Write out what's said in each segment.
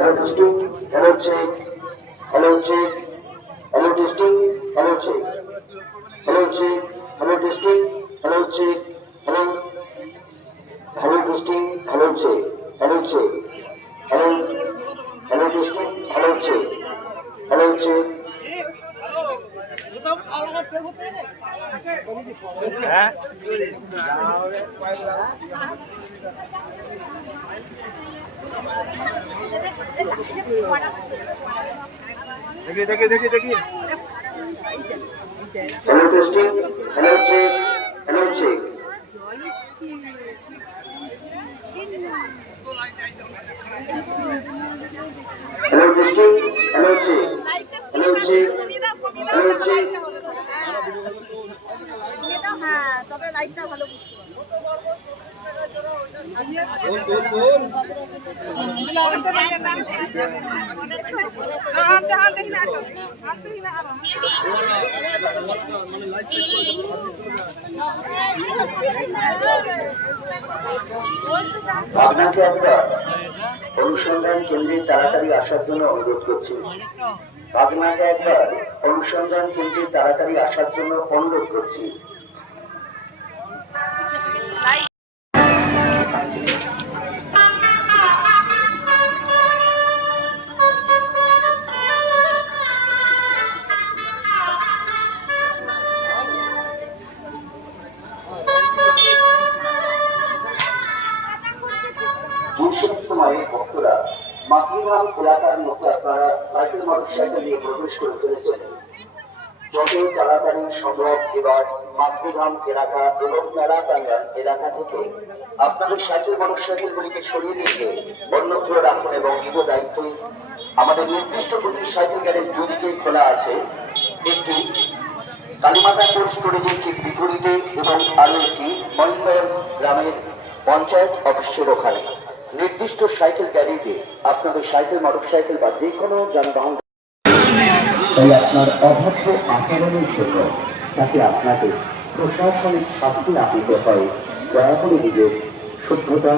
hello testing, hello check, hello check, hello testing, hello check, hello check, hello testing, hello check, hello, hello testing, hello check, hello check, hello, hello testing, hello check, hello check. देखिए hello testing hello check hello check hello testing hello check hello check hello check হ্যাঁ তবে লাইটটা ভালো আপনাকে একটা অনুসন্ধান কেন্দ্রে তাড়াতাড়ি আসার জন্য অনুরোধ করছি। আপনাকে একবার অনুসন্ধান কেন্দ্রে তাড়াতাড়ি আসার জন্য অনুরোধ করছি। সময়ে ভক্তরা মাতৃধাম এলাকার মধ্যে আপনারা সাইকেল মোটরসাইকেল নিয়ে প্রবেশ করে চলেছেন। যত তাড়াতাড়ি সম্ভব এবার মাতৃধাম এলাকা এবং তারাকাঙ্গাল এলাকা থেকে আপনাদের সাইকেল মোটরসাইকেলগুলিকে সরিয়ে দিয়ে অন্যত্র রাখুন এবং নিজ দায়িত্বে আমাদের নির্দিষ্ট দুটি সাইকেল গ্যারেজ দুদিকে খোলা আছে। একটি কালীমাতা কোর্স কলেজের ঠিক বিপরীতে এবং আরো একটি মহিলার গ্রামের পঞ্চায়েত অফিসের ওখানে। নির্দিষ্ট সাইকেল গ্যারেজে আপনাদের সাইকেল মোটরসাইকেল বা যে কোনো যানবাহন তাই আপনার অভদ্র আচরণের জন্য তাকে আপনাকে প্রশাসনিক শাস্তি না দিতে হয়। দয়া করে নিজের শুদ্ধতা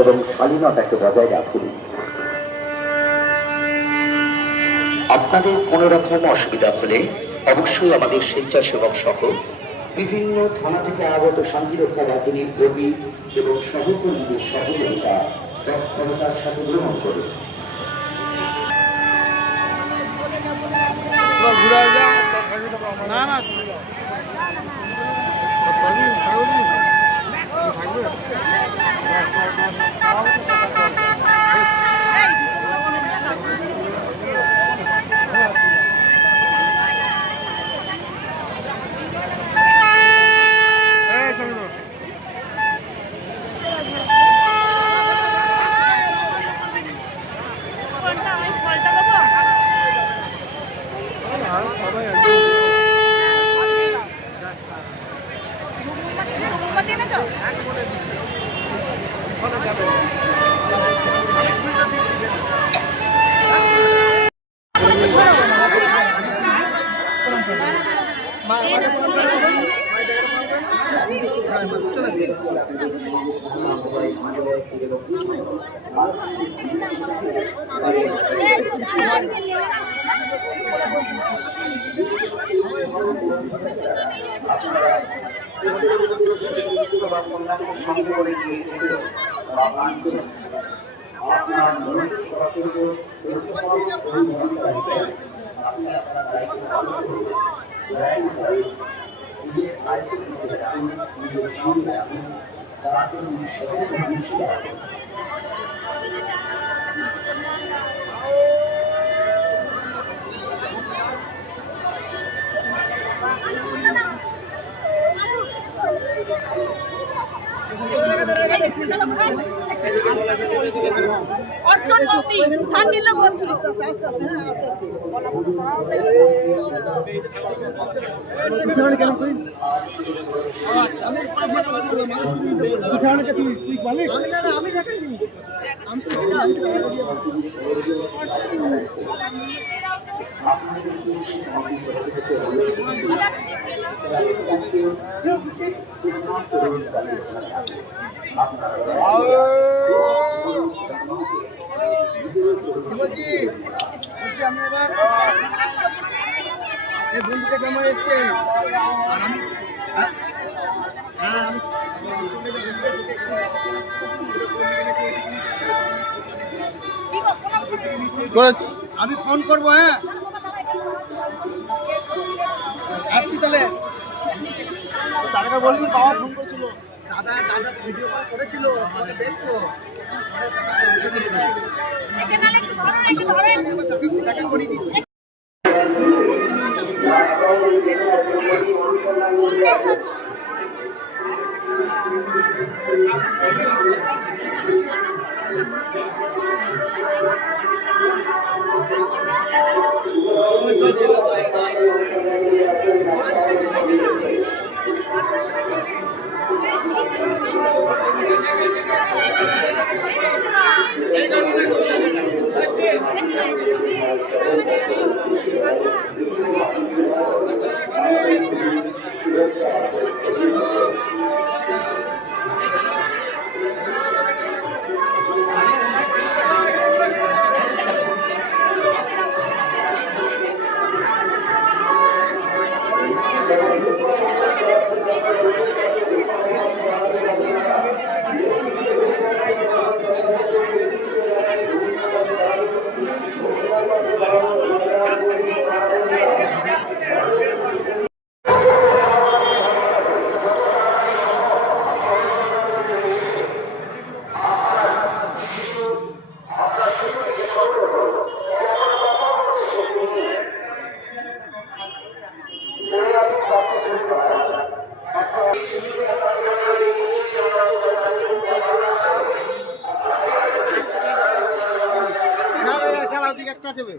এবং শালীনতাকে বজায় রাখুন। আপনাদের কোনো রকম অসুবিধা হলে অবশ্যই আমাদের স্বেচ্ছাসেবক সহ বিভিন্ন থানা থেকে আগত শান্তিরক্ষা বাহিনীর কর্মী এবং সহকর্মীদের সহযোগিতা তৎপরতার সাথে গ্রহণ করুন। না না বলছি আমি এবার এই বন্ধুটা জমা এসছে আর আমি আমি আমি ফোন করবো। হ্যাঁ আসছি তাহলে। দাদাটা বললি বাবা ফোন করেছিল। দাদা ভিডিও কল করেছিল, আমাকে দেখবো। দেখা করিনি। খেলা ওদিকে একটা যাবে।